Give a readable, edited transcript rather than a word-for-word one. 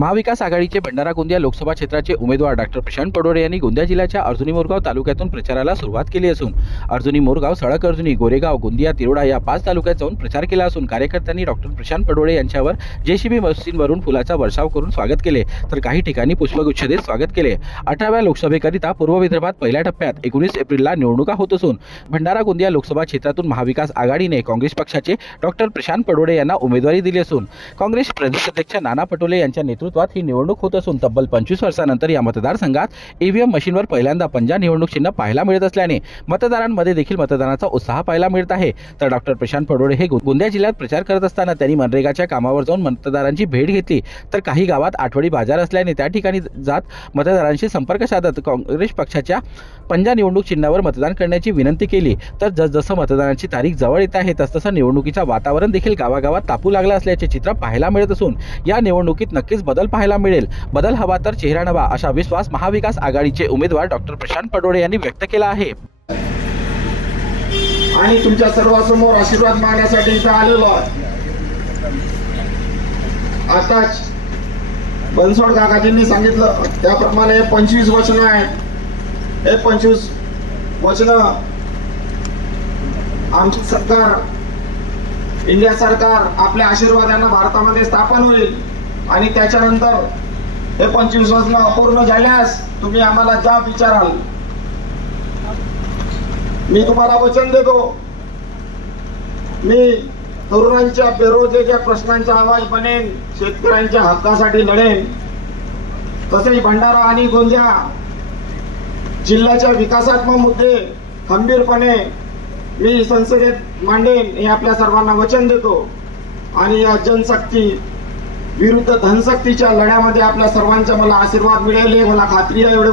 महाविकास आघाडीचे भंडारा गोंदिया लोकसभा क्षेत्राचे उमेदवार डॉक्टर प्रशांत पडोळे यांनी गोंदिया जिल्ह्याच्या अर्जुनी मोरगाव तालुक्यातून प्रचाराला सुरुवात केली असून अर्जुनी मोरगाव, सळक अर्जुनी, गोरेगाव, गोंदिया, तिरोडा या 5 तालुक्यात जाऊन प्रचार केला असून कार्यकर्त्यांनी डॉक्टर प्रशांत पडोळे यांच्यावर जेसीबी मशीनवरून फुलाचा वर्षाव करून स्वागत केले तर काही ठिकाणी पुष्पगुच्छ देत स्वागत केले। 18व्या लोकसभेकरिता पूर्व विदर्भात पहिल्या टप्प्यात 19 एप्रिलला निवडणुका होत असून भंडारा गोंदिया लोकसभा क्षेत्रातून महाविकास आघाडीने काँग्रेस पक्षाचे डॉक्टर प्रशांत पडोळे यांना उमेदवारी दिली असून काँग्रेस प्रदेशाध्यक्ष नाना पटोले यांच्या नेतृत्वात ही निवडणूक होत असून तब्बल 25 वर्षांनंतर या मतदारसंघात ईव्हीएम मशीनवर पहिल्यांदा पंजा निवडणूक चिन्ह पाहायला मिळत असल्याने मतदारांमध्ये देखील मतदानाचा उत्साह पाहायला मिळत आहे। तर डॉक्टर प्रशांत पडोळे हे गोंदिया जिल्ह्यात प्रचार करत असताना त्यांनी मनरेगाच्या कामावर जाऊन मतदारांची भेट घेतली तर काही गावात आठवडी बाजार असल्याने त्या ठिकाणी जात मतदारांशी संपर्क साधत काँग्रेस पक्षाच्या पंजा निवडणूक चिन्हावर मतदान करण्याची विनंती केली। तर जसजसं मतदानाची तारीख जवळ येत आहे तसतसं निवडणुकीचं वातावरण देखील गावागावात तापू लागलं असल्याचे चित्र पाहायला मिळत असून या निवडणुकीत नक्कीच बदल पाहायला मिळेल। बदल हवा तर चेहरा नवा असा विश्वास महाविकास आघाडीचे उमेदवार डॉक्टर प्रशांत पडोळे यांनी व्यक्त केला आहे। आणि तुमच्या सर्वांसमोर आशीर्वाद मागण्यासाठी इथं आलेलो आहे। आताच बनसोड काकाजींनी सांगितलं त्याप्रमाणे 25 वचनं आहेत। हे 25 वचनं आमचे सरकार, इंडिया सरकार आपल्या आशीर्वादाने भारतामध्ये स्थापन होईल आणि त्याच्यानंतर हे 25 वचनं अपूर्ण झाल्यास तुम्ही आम्हाला जाब विचाराल। मी तुम्हाला वचन देतो, मी तरुणांच्या बेरोजगारीच्या प्रश्नांचा आवाज बनेन, शेतकऱ्यांच्या हक्कासाठी लढेन, तसेच भंडारा आणि गोंदिया जिल्ह्याच्या विकासात्मक मुद्दे खंबीरपणे मी संसदेत मांडेन हे आपल्या सर्वांना वचन देतो। आणि या जनशक्ती विरुद्ध धनशक्तीच्या लढ्यामध्ये आपल्या सर्वांचा मला आशीर्वाद मिळेल हे मला खात्री आहे। एवढे